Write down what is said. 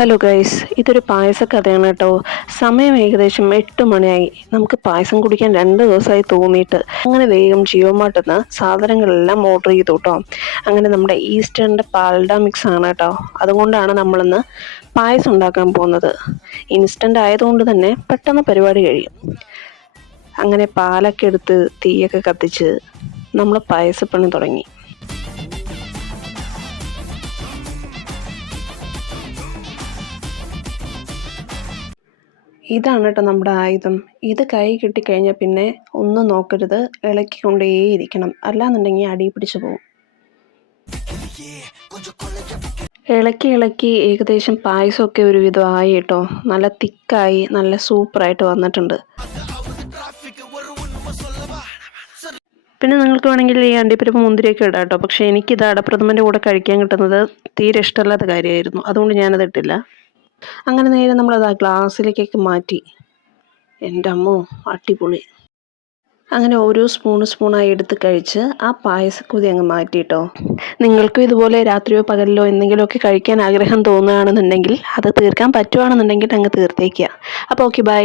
Hello guys, ഇതൊരു പായസ കഥയാണ് കേട്ടോ. സമയം ഏകദേശം 8 മണിയായി. നമുക്ക് പായസം കുടിക്കാൻ 2 ദിവസമായി തോന്നിയിട്ട് അങ്ങനെ വേഗം ജിയോ മാർട്ടിൽ നിന്ന് സാധനങ്ങളെല്ലാം ഓർഡർ ചെയ്തു കേട്ടോ. അങ്ങനെ നമ്മുടെ ഈസ്റ്ററിൻ്റെ പാൽഡ മിക്സ് ആണ് കേട്ടോ. അതുകൊണ്ടാണ് നമ്മളിന്ന് പായസം ഉണ്ടാക്കാൻ പോകുന്നത്. ഇൻസ്റ്റൻ്റ് ആയതുകൊണ്ട് തന്നെ പെട്ടെന്ന് പരിപാടി കഴിയും. അങ്ങനെ പാലൊക്കെ എടുത്ത് തീയൊക്കെ കത്തിച്ച് നമ്മൾ പായസപ്പണി തുടങ്ങി. ഇതാണ് കേട്ടോ നമ്മുടെ ആയുധം. ഇത് കൈ കിട്ടിക്കഴിഞ്ഞാൽ പിന്നെ ഒന്നും നോക്കരുത്, ഇളക്കിക്കൊണ്ടേയിരിക്കണം. അല്ലാന്നുണ്ടെങ്കിൽ അടി പിടിച്ചു പോകും. ഇളക്കി ഏകദേശം പായസമൊക്കെ ഒരുവിധം ആയി കേട്ടോ. നല്ല തിക്കായി, നല്ല സൂപ്പറായിട്ട് വന്നിട്ടുണ്ട്. പിന്നെ നിങ്ങൾക്ക് വേണമെങ്കിൽ ഈ അണ്ടിപ്പരിപ്പ് മുന്തിരിയൊക്കെ ഇടാം കേട്ടോ. പക്ഷേ എനിക്കിത് അടപ്രഥമൻ്റെ കൂടെ കഴിക്കാൻ കിട്ടുന്നത് തീരെ ഇഷ്ടമില്ലാത്ത കാര്യമായിരുന്നു. അതുകൊണ്ട് ഞാനത് ഇട്ടില്ല. അങ്ങനെ നേരെ നമ്മളത് ആ ഗ്ലാസ്സിലേക്കൊക്കെ മാറ്റി. എൻ്റെ അമ്മോ, അടിപൊളി. അങ്ങനെ ഓരോ സ്പൂണായി എടുത്ത് കഴിച്ച് ആ പായസക്കുതി അങ്ങ് മാറ്റിയിട്ടോ. നിങ്ങൾക്കും ഇതുപോലെ രാത്രിയോ പകലിലോ എന്തെങ്കിലുമൊക്കെ കഴിക്കാൻ ആഗ്രഹം തോന്നുകയാണെന്നുണ്ടെങ്കിൽ, അത് തീർക്കാൻ പറ്റുകയാണെന്നുണ്ടെങ്കിൽ അങ്ങ് തീർത്തേക്കുക. അപ്പോൾ ഓക്കെ, ബൈ.